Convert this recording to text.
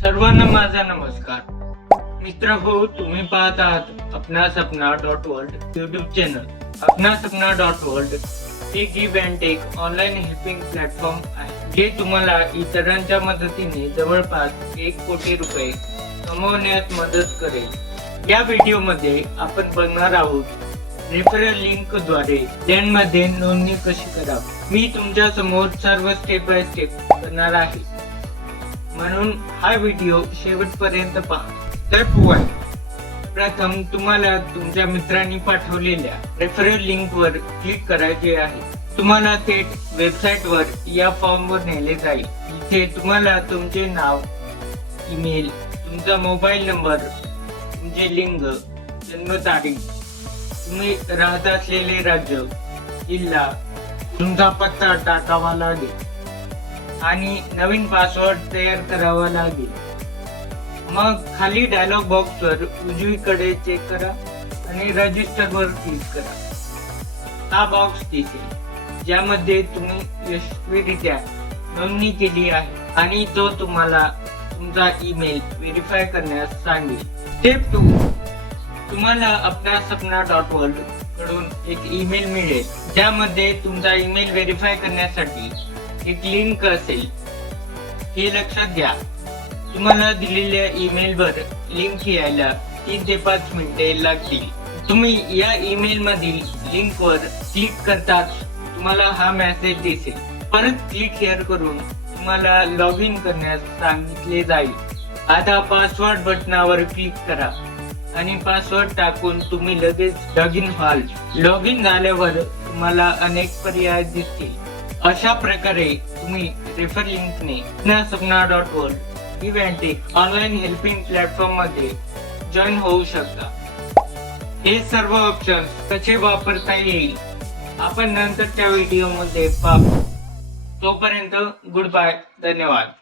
सर्वांना माझा नमस्कार. मित्र हो, तुम्ही पाहत आहात Apna Sapna .world YouTube channel. Apna Sapna .world हे give and take online helping platform आहे, जे तुम्हाला इतरांच्या मदतीने जवळपास 1 कोटी रुपये कमवण्यात मदत करेल. या व्हिडिओमध्ये आपण बघणार आहोत रेफरल लिंक द्वारे ज्यांमध्ये नोंदणी कशी करावी. मी तुमच्या समोर सर्व स्टेप बाय स्टेप करणार आहे, म्हणून हा व्हिडिओ शेवटपर्यंत पहा. तर प्रथम तुम्हाला तुमच्या मित्रांनी पाठवलेल्या रेफरल लिंक वर क्लिक करायचे आहे. तुम्हाला थेट वेबसाईट वर या फॉर्म वर नेले जाईल. इथे तुम्हाला तुमचे नाव, ईमेल, तुमचा मोबाईल नंबर, तुमचे लिंग, जन्मतारीख, तुम्ही राहत असलेले राज्य, जिल्हा, तुमचा पत्ता टाकावा लागेल आणि नवीन पासवर्ड तयार करावा लागेल. मग खाली डायलॉग बॉक्स वर उजवीकडे चेक करा आणि रजिस्टर वर क्लिक करा. हा बॉक्स दिसेल ज्यामध्ये तुम्ही यशस्वीरित्या नोंदणी केली आहे आणि तो तुम्हाला तुमचा ईमेल व्हेरीफाय करण्यास सांगेल. स्टेप 2, तुम्हाला अपना सपना .वर्ल्ड कडून एक ईमेल मिळेल, ज्यामध्ये तुमचा ईमेल व्हेरीफाय करण्यासाठी एक लिंक असेल. हे लक्षात घ्या, तुम्हाला दिलेल्या ईमेल वर लिंक यायला 3 ते 5 मिनिटे लागतील. तुम्ही या ईमेल मधील लिंक वर क्लिक करताच तुम्हाला हा मेसेज दिसेल. परत क्लिक हिअर करून तुम्हाला लॉग इन करण्यास सांगितले जाईल. आता पासवर्ड बटनावर क्लिक करा आणि पासवर्ड टाकून तुम्ही लगेच लॉग इन व्हाल. लॉग इन झाल्यावर तुम्हाला अनेक पर्याय दिसतील. अशा प्रकारे तुम्ही रेफर लिंकने Apna Sapna .world give and take online helping platform मध्ये जॉईन होऊ शकता. हे सर्व ऑप्शन्स कसे वापरता येईल आपण नंतरच्या व्हिडिओ मध्ये पाहू. तोपर्यंत गुड बाय, धन्यवाद.